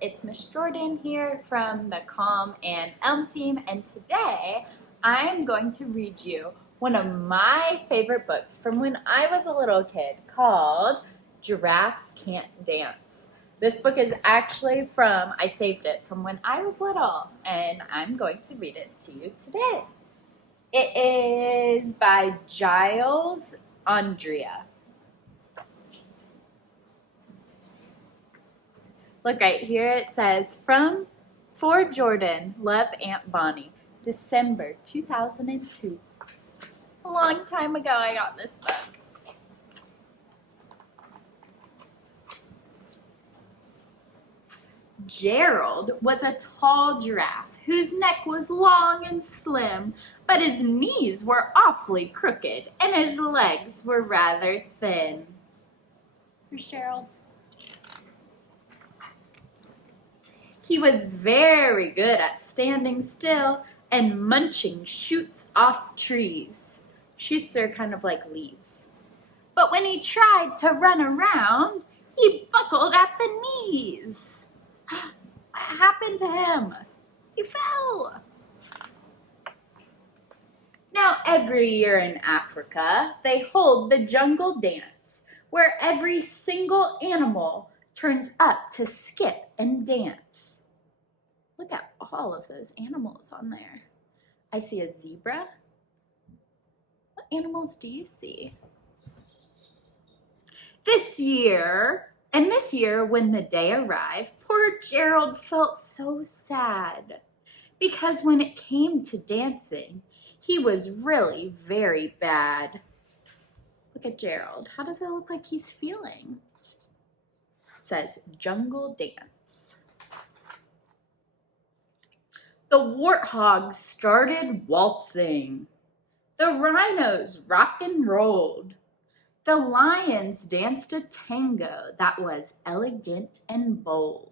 it's Miss Jourdain here from the Calm and Elm team, and today I'm going to read you one of my favorite books from when I was a little kid called Giraffes Can't Dance. This book is actually I saved it from when I was little, and I'm going to read it to you today. It is by Giles Andrea. Look right here, it says, for Jourdain, love Aunt Bonnie, December 2002. A long time ago I got this book. Gerald was a tall giraffe whose neck was long and slim, but his knees were awfully crooked and his legs were rather thin. Here's Gerald. He was very good at standing still and munching shoots off trees. Shoots are kind of like leaves. But when he tried to run around, he buckled at the knees. What happened to him? He fell. Now every year in Africa, they hold the jungle dance, where every single animal turns up to skip and dance. Look at all of those animals on there. I see a zebra. What animals do you see? This year when the day arrived, poor Gerald felt so sad because when it came to dancing, he was really very bad. Look at Gerald. How does it look like he's feeling? It says jungle dance. The warthogs started waltzing. The rhinos rock and rolled. The lions danced a tango that was elegant and bold.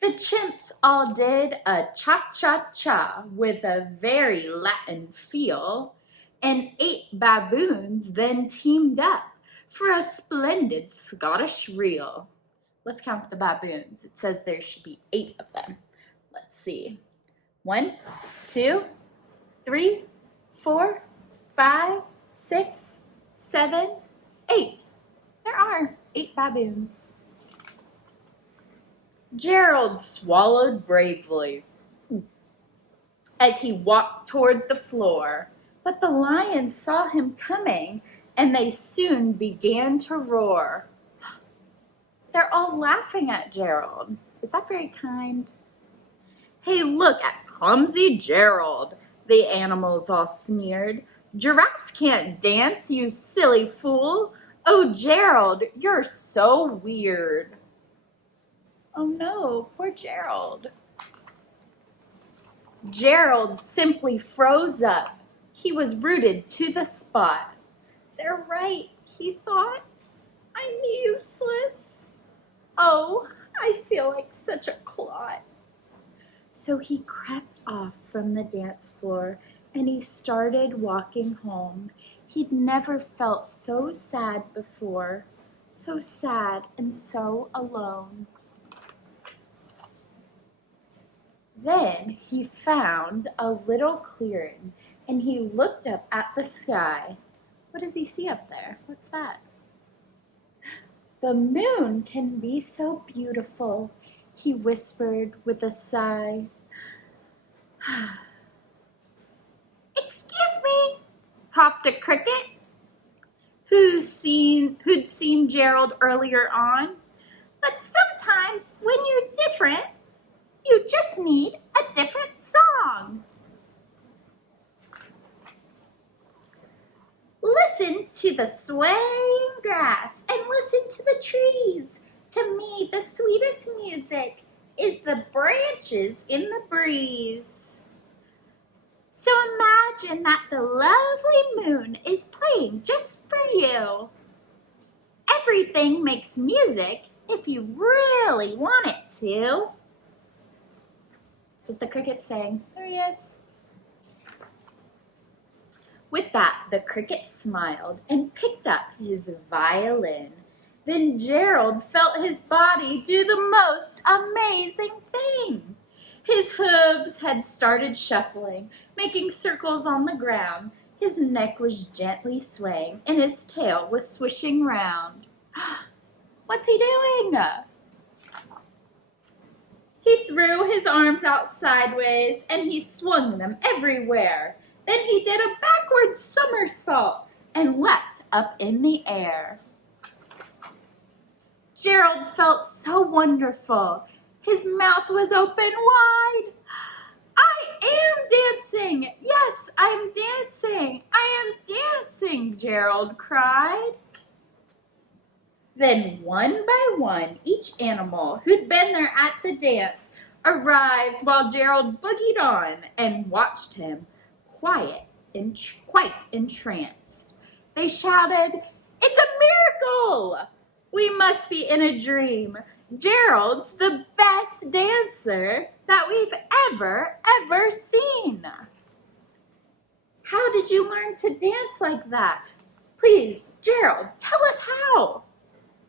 The chimps all did a cha-cha-cha with a very Latin feel, and 8 baboons then teamed up for a splendid Scottish reel. Let's count the baboons. It says there should be 8 of them. Let's see. 1, 2, 3, 4, 5, 6, 7, 8. There are 8 baboons. Gerald swallowed bravely as he walked toward the floor, but the lions saw him coming and they soon began to roar. They're all laughing at Gerald. Is that very kind? Hey, look at clumsy Gerald, the animals all sneered. Giraffes can't dance, you silly fool. Oh, Gerald, you're so weird. Oh no, poor Gerald. Gerald simply froze up. He was rooted to the spot. They're right, he thought. I'm useless. Oh, I feel like such a clot. So he crept off from the dance floor and he started walking home. He'd never felt so sad before, so sad and so alone. Then he found a little clearing and he looked up at the sky. What does he see up there? What's that? The moon can be so beautiful, he whispered with a sigh. Excuse me, coughed a cricket who'd seen Gerald earlier on. But sometimes when you're different, you just need a different song. Listen to the swaying grass and listen to the trees. To me, the sweetest music is the branches in the breeze. So imagine that the lovely moon is playing just for you. Everything makes music if you really want it to. That's what the cricket's saying. There he is. With that, the cricket smiled and picked up his violin. Then Gerald felt his body do the most amazing thing. His hooves had started shuffling, making circles on the ground. His neck was gently swaying, and his tail was swishing round. What's he doing? He threw his arms out sideways, and he swung them everywhere. Then he did a backward somersault and leapt up in the air. Gerald felt so wonderful. His mouth was open wide. I am dancing! Yes, I am dancing! I am dancing! Gerald cried. Then one by one, each animal who'd been there at the dance arrived while Gerald boogied on and watched him, quite entranced. They shouted, "It's a miracle! We must be in a dream. Gerald's the best dancer that we've ever seen." How did you learn to dance like that? Please, Gerald, tell us how.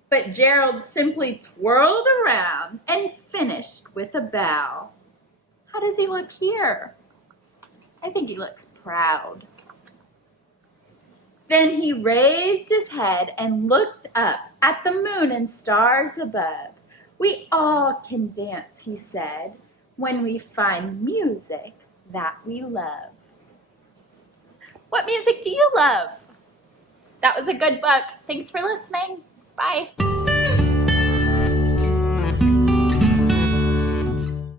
But Gerald simply twirled around and finished with a bow. How does he look here? I think he looks proud. Then he raised his head and looked up at the moon and stars above. "We all can dance," he said, "when we find music that we love." What music do you love? That was a good book. Thanks for listening. Bye.